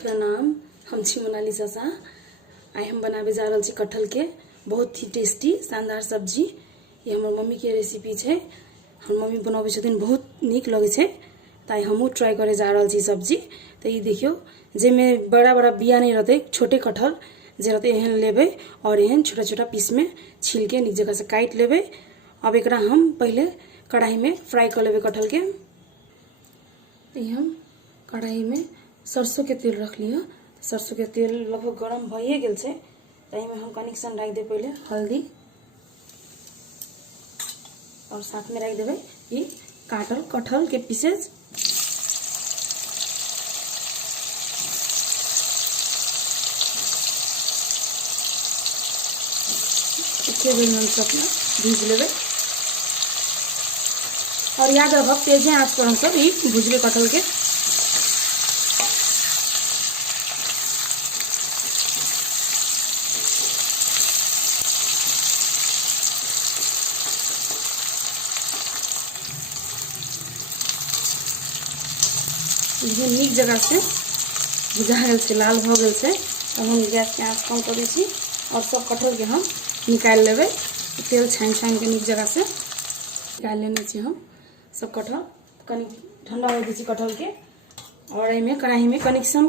प्रणाम, हम छी मोनालिसा शाह। आई हम बनाबे जा रहल छी कटहल के बहुत ही टेस्टी शानदार सब्जी। ये हमर मम्मी के रेसिपी है। हम मम्मी बनाबे छथिन, बहुत नीक लगे छे, ताई हमहू ट्राई करे जा रहल छी सब्जी। तो ये देखियो, जेमे बड़ा बड़ा बिया नहीं रहते, छोटे कटहल जे रहते एहन लेबे और एहन छोटा छोटा पीस में छील के नीक जगह से काट लेबे। अब एकरा हम पहले कढ़ाई में फ्राई कर लेबे कटहल के। हम कढ़ाई में सरसों के तेल रख लिया। सरसों के तेल लगभग गरम भइए गेल छे, तो में हम कनिक सन रख दे पहले हल्दी और साथ में रख देवे ये काटल कटहल के पीसेज। इसके भी हम सब भूज लेवे और याद रखब तेजे आंच पर हम सब ये भूजबे कटहल के। नीक जगह से भुजा गल से लाल भ गल से, तो हम गैस के आँच कम कर दी और सब कटहल के हम निकाल लेवे। तेल छान छान के नीक जगह से निकाल लेने छी हम सब कटहल। कनी ठंडा हो दी कटहल के और एमे कढ़ाई में कनिक सन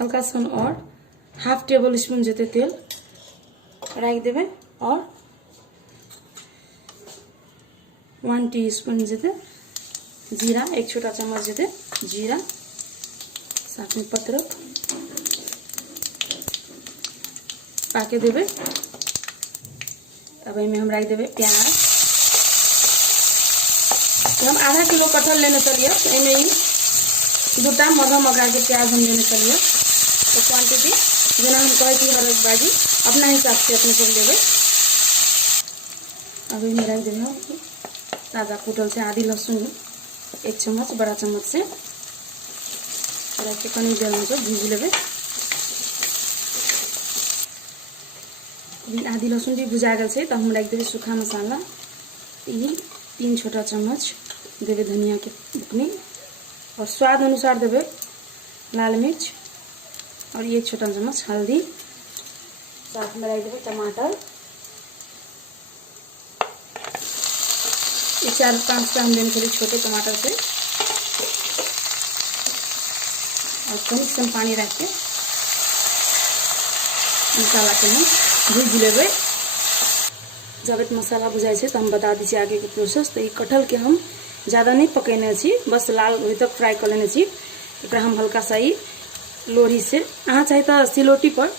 हल्का सन और हाफ टेबल स्पून जते तेल रख देवे और 1 टीस्पून जते जीरा, 1 छोटा चम्मच जते जीरा, साथ में पत्रक पाके देवे। अब में हम रख देवे प्याज। तो हम आधा किलो कटहल लेने चलिए, तो इनमें दूटा मध्यम आकार के प्याज हम लेने चलिए। तो क्वांटिटी जेना हम कहे थी हर एक बाजी अपना हिसाब से अपने सब लेवे। अब इनमें रख देवे हम ताज़ा कूटल से आधी लहसुन 1 चम्मच बड़ा चम्मच से रख के कनी देर में सब भूज लेवे। आधी लहसुन भी भुजा गल से, तो हम रख देवे सूखा मसाला। 3 छोटा चम्मच देवे धनिया के बुकनी और स्वाद अनुसार देवे लाल मिर्च और 1 छोटा चम्मच हल्दी। साथ में रख देवे टमाटर, 4-5 हम लेने के लिए छोटे टमाटर से और कनिक सन पानी रख के मसाला के हम भूज लेवे। जब एक मसाला बुझाई छे तो हम बता दी आगे के प्रोसेस। तो ये कटहल के हम ज़्यादा नहीं पकने छी, बस लाल होई तक फ्राई कर लेने छी। एकरा हम हल्का सा ही लोढ़ी से, अहाँ चाहे तो सिलोटी पर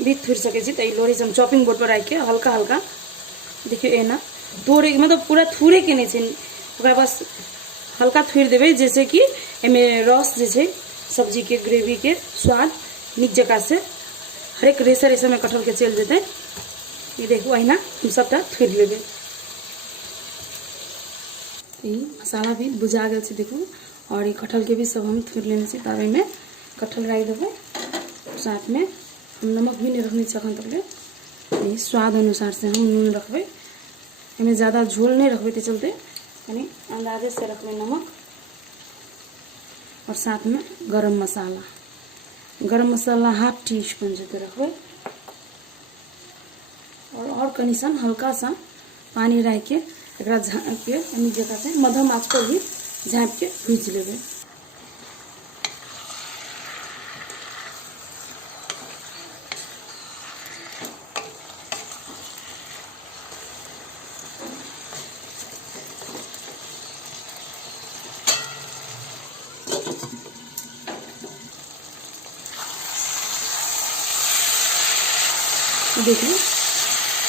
भी थुर सके छी। तो लोढ़ी से हम चॉपिंग बोर्ड पर रख के हल्का हल्का देखियो एना तोड़े, मतलब पूरा थूरे के नहीं छे, बस हल्का थुर देवे, जैसे कि एमे रस जे सब्जी के ग्रेवी के स्वाद नीक जगह से हर एक रेसर रेसर में कटहल के चल जेते। ये देखो अहिना हम सबटा थुर लेबे। मसाला भी बुझा गल से देखो, और ये कटहल के भी सब हम थुर लेने से। तब में कटहल रख देवे, साथ में हम नमक भी नहीं रखने अखन तक। स्वाद अनुसार से हम नून रखबे, हमें ज़्यादा झोल नहीं रखबे के चलते यानी अंदाजे से रखबे नमक। और साथ में गरम मसाला 1/2 टीस्पून जते रखबे और कनी सन हल्का सा पानी रख के एकरा झाँप के नीक जगह से मध्यम आंच पर भी झाँप के भूज लेबे। देखिए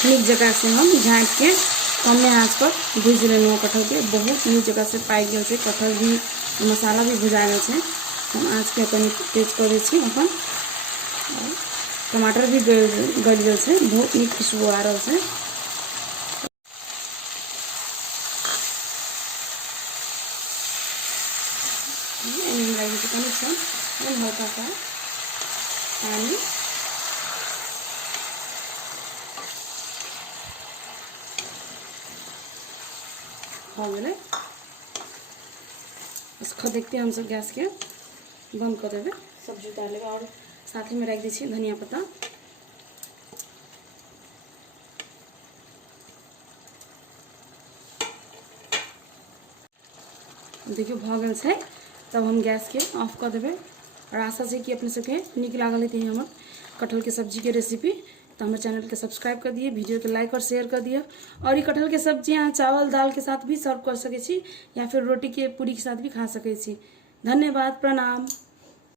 नीक जगह से हम झाँप के कम आँच पर भूज लेना कटहल के। बहुत नीक जगह से पाक गल से कटहल भी, मसाला भी भुजा गल से। हम आँच के कनी तेज करे छी अपन, टमाटर भी गल गल से, बहुत नीक खुशबू आ रहा है। हल्का सा पानी हो गए। इसको देखते हैं हम सब गैस के। बंद कर देवे, सब्जी उतार लेवे और साथ में रख दी छी धनिया पत्ता। देखियो भ गेल छै, तब हम गैस के ऑफ कर देवे। और आशा छै कि अपने सबके नीक लागल हेतै हमर कटहल के सब्जी के रेसिपी। तो हमारे चैनल के सब्सक्राइब कर दिए, वीडियो के लाइक और शेयर कर दिए। और ये कटहल के सब्जी यहाँ चावल दाल के साथ भी सर्व कर सके छी, या फिर रोटी के पूरी के साथ भी खा सके छी। धन्यवाद, प्रणाम।